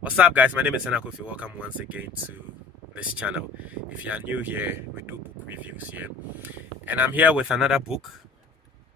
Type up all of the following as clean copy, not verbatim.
What's up, guys? My name is Senakofi. Welcome once again to this channel. If you are new here, we do book reviews here, and I'm here with another book.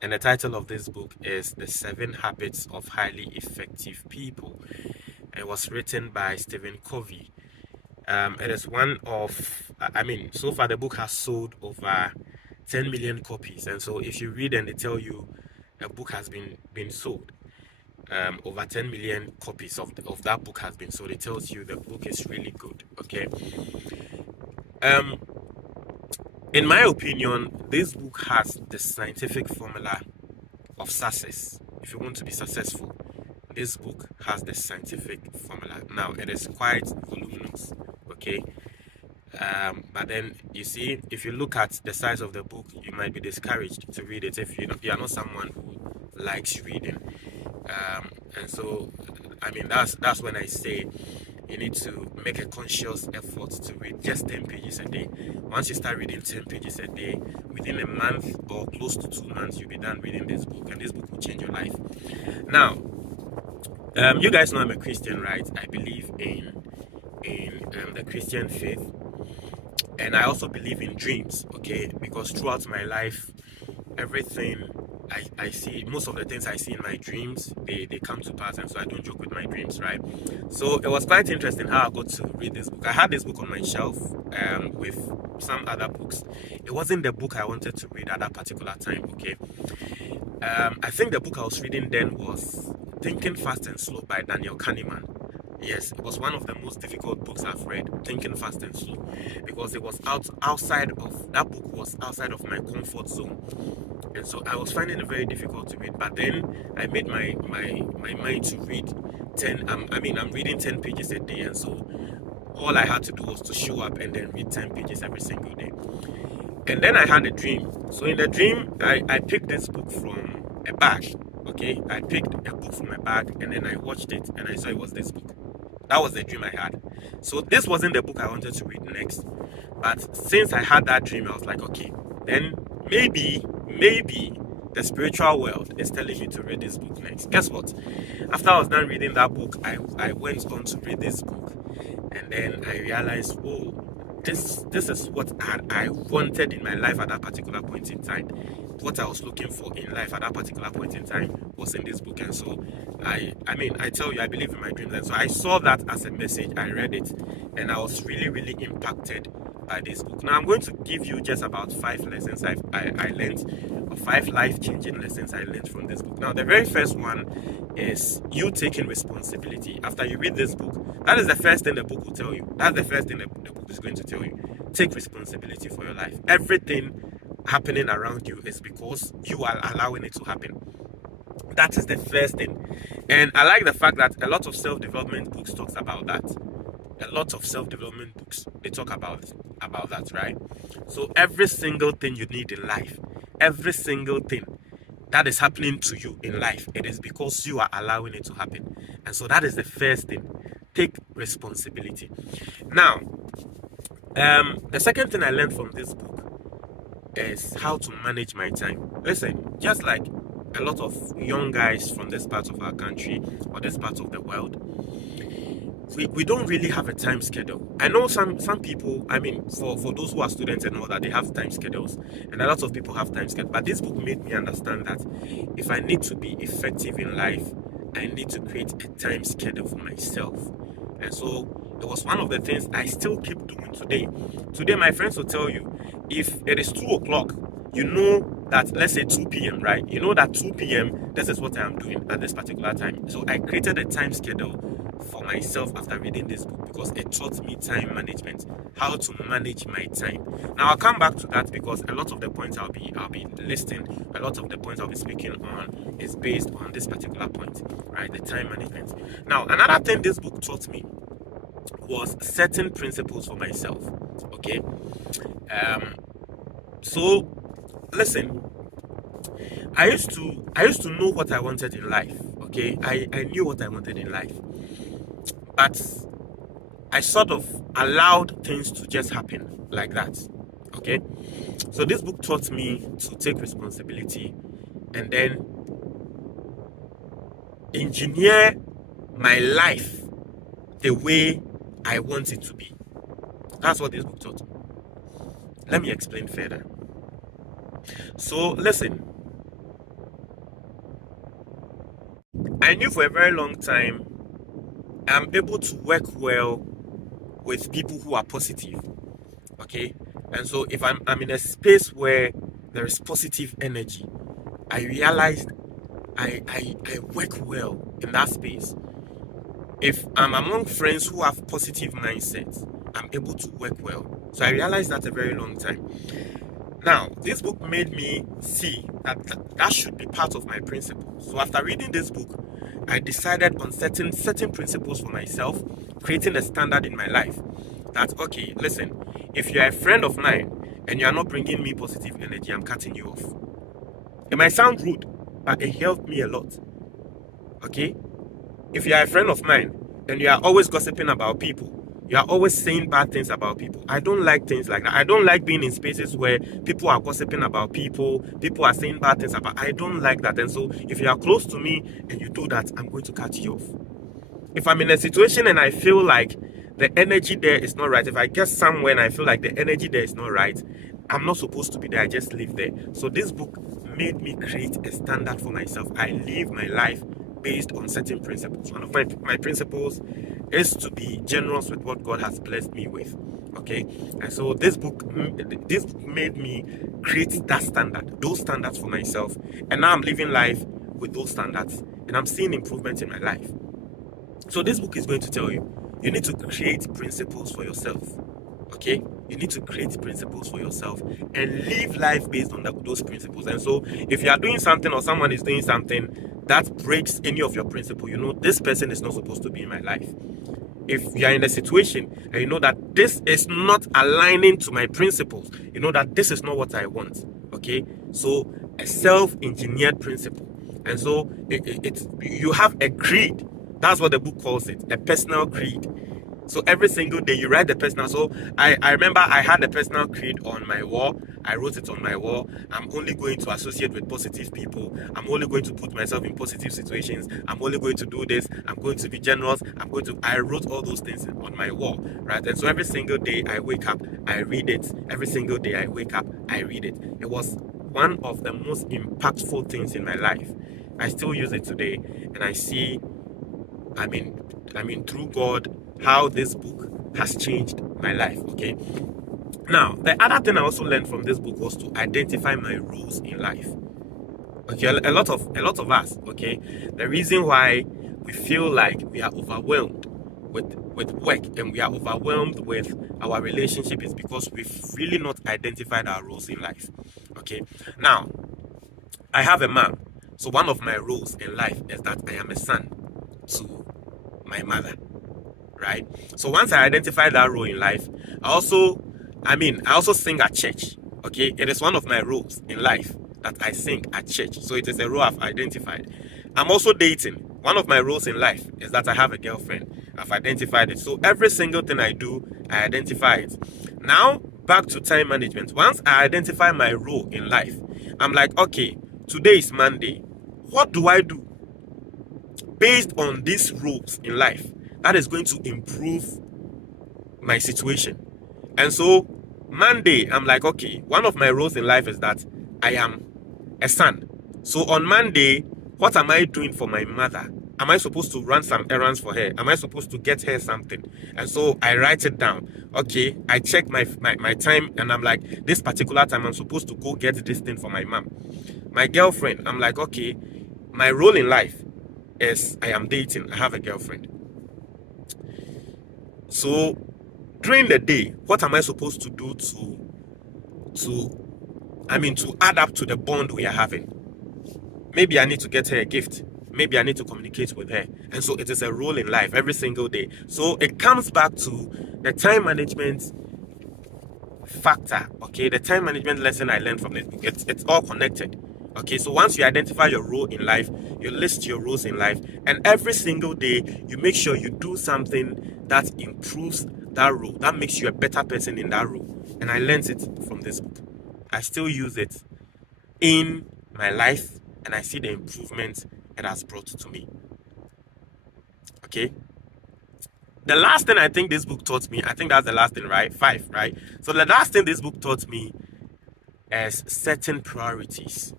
And the title of this book is The 7 Habits of Highly Effective People. And it was written by Stephen Covey. It is one of, so far the book has sold over 10 million copies. And so if you read and they tell you a book has been sold, over 10 million copies of that book has been sold, it tells you the book is really good. Okay. Um, in my opinion, this book has the scientific formula of success. If you want to be successful, this book has the scientific formula. Now, it is quite voluminous. Okay. But then you see, if you look at the size of the book, you might be discouraged to read it if you are not someone who likes reading. And so, that's when I say you need to make a conscious effort to read just 10 pages a day. Once you start reading 10 pages a day, within a month or close to 2 months, you'll be done reading this book, and this book will change your life. Now, you guys know I'm a Christian, right? I believe in the Christian faith, and I also believe in dreams. Okay, because throughout my life, everything I see, most of the things I see in my dreams, they come to pass, and so I don't joke with my dreams, right? So it was quite interesting how I got to read this book. I had this book on my shelf with some other books. It wasn't the book I wanted to read at that particular time. Okay. I think the book I was reading then was Thinking Fast and Slow by Daniel Kahneman. Yes, it was one of the most difficult books I've read, Thinking Fast and Slow, because it was outside of that book was outside of my comfort zone, and so I was finding it very difficult to read. But then I made my mind to read 10. I'm reading 10 pages a day, and so all I had to do was to show up and then read 10 pages every single day. And then I had a dream. So in the dream, I picked this book from a bag. Okay, I picked a book from my bag, and then I watched it, and I saw it was this book. That was the dream I had. So this wasn't the book I wanted to read next. But since I had that dream, I was like, okay, then maybe the spiritual world is telling me to read this book next. Guess what? After I was done reading that book, I went on to read this book. And then I realized, oh, this is what I wanted in my life at that particular point in time. What I was looking for in life at that particular point in time was in this book. And so I tell you, I believe in my dreams. And so I saw that as a message. I read it, and I was really, really impacted by this book. Now I'm going to give you just about 5 lessons I learned, or 5 life-changing lessons I learned from this book. Now the very first one is you taking responsibility. After you read this book, that is the first thing the book will tell you. That's the first thing the book is going to tell you. Take responsibility for your life. Everything happening around you is because you are allowing it to happen. That is the first thing. And I like the fact that a lot of self-development books talks about that. A lot of self-development books, they talk about that, right? So every single thing you need in life, every single thing that is happening to you in life, it is because you are allowing it to happen. And so that is the first thing. Take responsibility. Now, the second thing I learned from this book is how to manage my time. Listen, just like a lot of young guys from this part of our country or this part of the world, we don't really have a time schedule. I know some people, for those who are students and all that, they have time schedules, and a lot of people have time schedules. But this book made me understand that if I need to be effective in life, I need to create a time schedule for myself. And so it was one of the things I still keep doing today. Today, my friends will tell you, if it is 2 o'clock, you know that, let's say 2 p.m., right? You know that 2 p.m., this is what I am doing at this particular time. So I created a time schedule for myself after reading this book, because it taught me time management, how to manage my time. Now I'll come back to that, because a lot of the points I'll be listing, a lot of the points I'll be speaking on is based on this particular point, right? The time management. Now another thing this book taught me was setting principles for myself. Okay. So listen, I used to know what I wanted in life. Okay, I knew what I wanted in life, but I sort of allowed things to just happen like that. Okay, so this book taught me to take responsibility and then engineer my life the way I want it to be. That's what this book taught me. Let me explain further. So listen, I knew for a very long time I'm able to work well with people who are positive. Okay, and so if I'm in a space where there is positive energy, I realized I work well in that space. If I'm among friends who have positive mindsets, I'm able to work well. So I realized that a very long time. Now, this book made me see that should be part of my principles. So after reading this book, I decided on certain principles for myself, creating a standard in my life. That, okay, listen, if you're a friend of mine and you're not bringing me positive energy, I'm cutting you off. It might sound rude, but it helped me a lot. Okay? If you are a friend of mine and you are always gossiping about people, you are always saying bad things about people, I don't like things like that. I don't like being in spaces where people are gossiping about people are saying bad things about. I don't like that. And so if you are close to me and you do that, I'm going to cut you off. If I'm in a situation and I feel like the energy there is not right, if I get somewhere and I feel like the energy there is not right, I'm not supposed to be there. I just live there. So this book made me create a standard for myself. I live my life based on certain principles. One of my principles is to be generous with what God has blessed me with. Okay, and so this book made me create that standard, those standards for myself, and now I'm living life with those standards, and I'm seeing improvement in my life. So this book is going to tell you need to create principles for yourself. Okay, you need to create principles for yourself and live life based on those principles. And so if you are doing something or someone is doing something that breaks any of your principle, you know this person is not supposed to be in my life. If you are in a situation and you know that this is not aligning to my principles, you know that this is not what I want. Okay, so a self-engineered principle. And so you have a creed. That's what the book calls it, a personal creed. So every single day you write the personal. So I remember I had a personal creed on my wall. I wrote it on my wall. I'm only going to associate with positive people. I'm only going to put myself in positive situations. I'm only going to do this. I'm going to be generous. I wrote all those things on my wall, right? And so every single day I wake up, I read it. Every single day I wake up, I read it. It was one of the most impactful things in my life. I still use it today, and I see, I mean, through God, how this book has changed my life. Okay, now the other thing I also learned from this book was to identify my roles in life. Okay, a lot of us, okay, the reason why we feel like we are overwhelmed with work and we are overwhelmed with our relationship is because we've really not identified our roles in life. Okay, now I have a mom, so one of my roles in life is that I am a son to my mother, right? So once I identify that role in life, I also sing at church. Okay, it is one of my roles in life that I sing at church. So it is a role I've identified. I'm also dating. One of my roles in life is that I have a girlfriend. I've identified it. So every single thing I do, I identify it. Now back to time management. Once I identify my role in life, I'm like, okay, today is Monday. What do I do based on these roles in life that is going to improve my situation? And so Monday, I'm like, okay, one of my roles in life is that I am a son. So on Monday, what am I doing for my mother? Am I supposed to run some errands for her? Am I supposed to get her something? And so I write it down. Okay, I check my time, and I'm like, this particular time I'm supposed to go get this thing for my mom. My girlfriend, I'm like, okay, my role in life is I am dating. I have a girlfriend. So during the day, what am I supposed to do to add up to the bond we are having? Maybe I need to get her a gift. Maybe I need to communicate with her. And so it is a role in life every single day. So it comes back to the time management factor. Okay, the time management lesson I learned from this book. It's all connected. Okay, so once you identify your role in life, you list your roles in life, and every single day you make sure you do something that improves that role, that makes you a better person in that role. And I learned it from this book. I still use it in my life, and I see the improvement it has brought to me. Okay, the last thing I think this book taught me, I think that's the last thing, right? 5, right? So the last thing this book taught me is setting priorities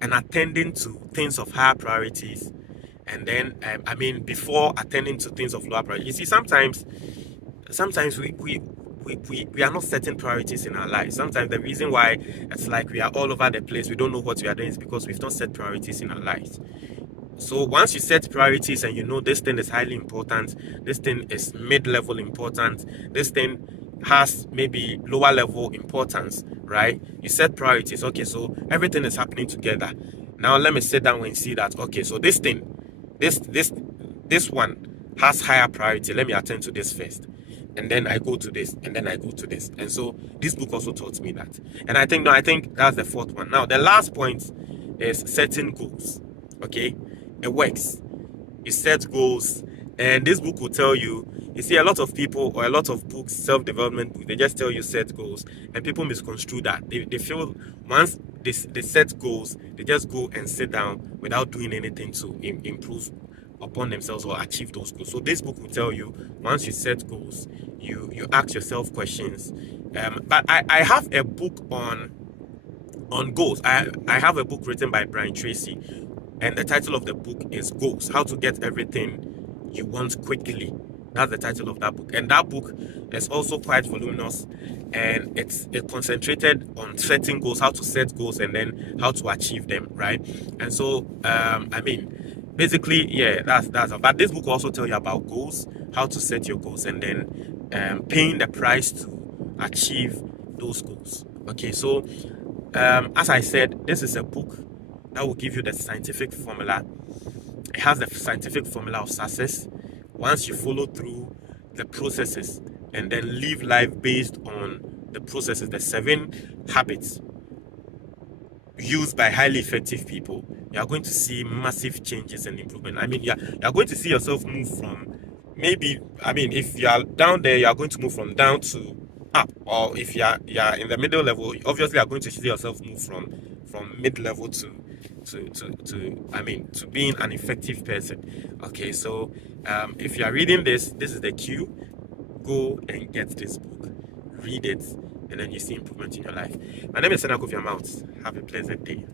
and attending to things of higher priorities. And then, before attending to things of lower priority. You see, sometimes we are not setting priorities in our lives. Sometimes the reason why it's like we are all over the place, we don't know what we are doing, is because we've not set priorities in our lives. So once you set priorities and you know this thing is highly important, this thing is mid-level important, this thing has maybe lower level importance, right? You set priorities. Okay, so everything is happening together. Now let me sit down and see that, okay, so this thing, this one has higher priority. Let me attend to this first. And then I go to this, and then I go to this. And so this book also taught me that. And I think that's the fourth one. Now the last point is setting goals. Okay, it works. You set goals, and this book will tell you. You see, a lot of people or a lot of books, self-development books, they just tell you set goals, and people misconstrue that. They feel once they set goals, they just go and sit down without doing anything to improve upon themselves or achieve those goals. So this book will tell you once you set goals, you ask yourself questions. But I have a book on goals. I have a book written by Brian Tracy, and the title of the book is Goals: How to Get Everything You Want Quickly. That's the title of that book. And that book is also quite voluminous, and it's concentrated on setting goals, how to set goals, and then how to achieve them, right? And so, basically, yeah, that's. But this book will also tell you about goals, how to set your goals, and then paying the price to achieve those goals. Okay, so as I said, this is a book that will give you the scientific formula. It has the scientific formula of success. Once you follow through the processes and then live life based on the processes, the 7 habits used by highly effective people, you are going to see massive changes and improvement. You are going to see yourself move from if you are down there, you are going to move from down to up. Or if you are in the middle level, obviously you are going to see yourself move from mid-level to being an effective person. Okay, so if you are reading this is the cue. Go and get this book, read it, and then you see improvement in your life. My name is Senna Kofi Amount. Have a pleasant day.